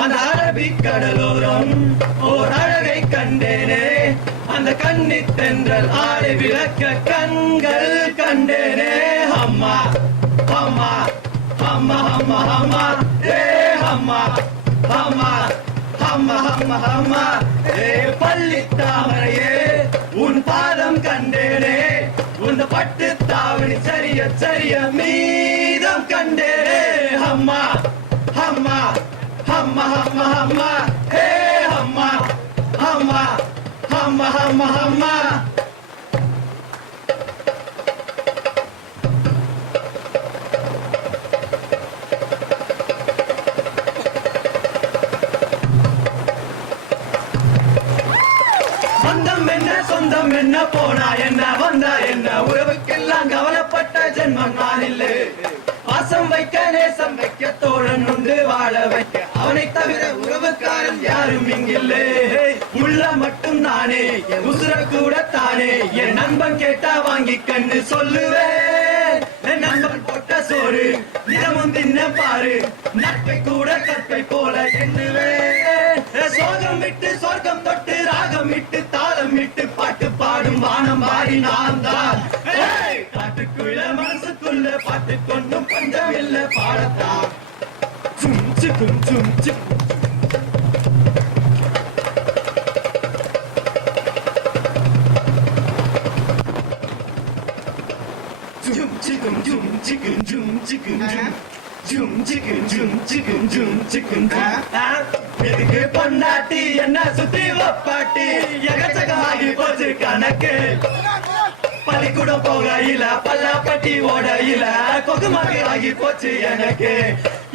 அந்த அரபிக்கடலோரம் ஓர் அழகை கண்டேனே, அந்த கண்ணி தென்றல் ஆடை விளக்க கண்கள் கண்டேனே. அம்மா அம்மா அம்மா அம்மா அம்மா ஏ அம்மா அம்மா அம்மா அம்மா அம்மா ஏ பள்ளி தாமரையே உன் பாதம் கண்டேனே, உன் பட்டு தாவணி சரிய சரிய மீதம் கண்டேனே. அம்மா அம்மா அம்மா அம்மா அம்மா ஹே அம்மா அம்மா அம்மா அம்மா அம்மா. சொந்தம் என்ன சொந்தம் என்ன போனா என்ன வந்தா என்ன உறவுக்கெல்லாம் கவலைப்பட்ட ஜென்மம் நான் இல்லை. பாசம் வைக்க நேசம் வைக்க தோழன் உண்டு வாழ வைக்க அவனை தவிர உறவுக்காரன் யாரும் இங்கில்லை. உள்ள மட்டும் நானே என் உசுர கூட தானே, என் நண்பன் கேட்டா வாங்கி கண்டு சொல்லுவேன். என் நண்பன் போட்ட சோறு நிறமும் தின்ன பாரு, நட்பை கூட கற்பை போல எண்ணுவேன். சோகம் விட்டு சொர்க்கம் தொட்டு ராகம் விட்டு தாளம் விட்டு பாட்டு பாடும் வானம் பாடி நான் தான். காட்டுக்குள்ள மனசுக்குள்ள பாட்டு கொண்டும் பஞ்சம் இல்ல பாடத்தான். சும் சிக்கும் சும் சிக்கும் ஜும் சிக்கும் ஜும் சிக்கும் ஜும் சிக்கும் ஜும் சிக்கும் ஜும் சிக்கும் ஜும் சிக்கும் எதுக்கு பொண்டாட்டி என்ன சுத்தி வப்பாட்டி எகச்சகமாகி போச்சு கணக்கு. பள்ளிக்கூடம் போகையில பல்லாப்பட்டி ஓடையில கொக்குமாக ஆகி போச்சு எனக்கு.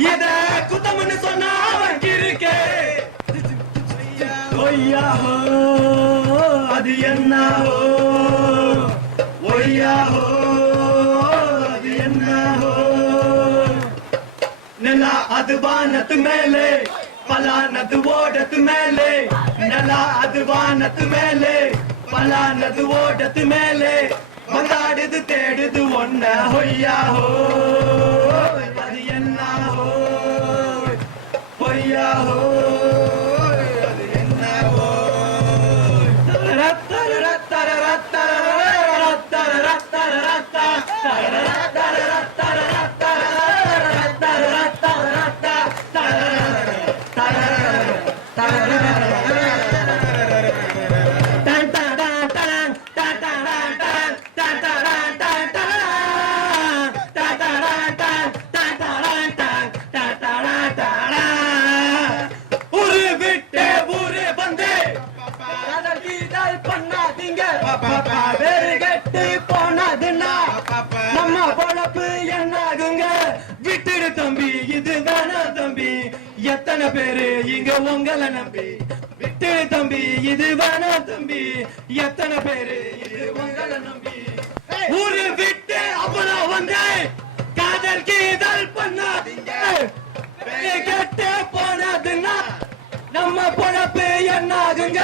இத குத்தம்னு சொன்னா அவன் இருக்கே ஒய்யாஹோ அது என்னஹோ ஒய்யாஹோ அது என்னஹோ. நிலா அது வானத்து மேலே பலானது ஓடத்து மேலே, நிலா அது வானத்து மேலே பலானது ஓடத்து மேலே வந்தாடுது தேடுது ஒன்ன ஹொய்யாஹோ அது என்னஹோ ஹொய்யாஹோ அது என்னஹோ. நம்ம பொழப்பு என்னாகுங்க, விட்டுடு தம்பி இது வேணா தம்பி. எத்தனை பேரு இங்க உங்களை நம்பி, விட்டுடு தம்பி இது வேணா தம்பி. எத்தனை பேரு இது உங்களை நம்பி. ஊரு விட்டு அப்புறம் வந்து காதல் கீதல் பண்ணாதீங்க, கெட்டு போனதுன்னா நம்ம பொழப்பு என்னாகுங்க.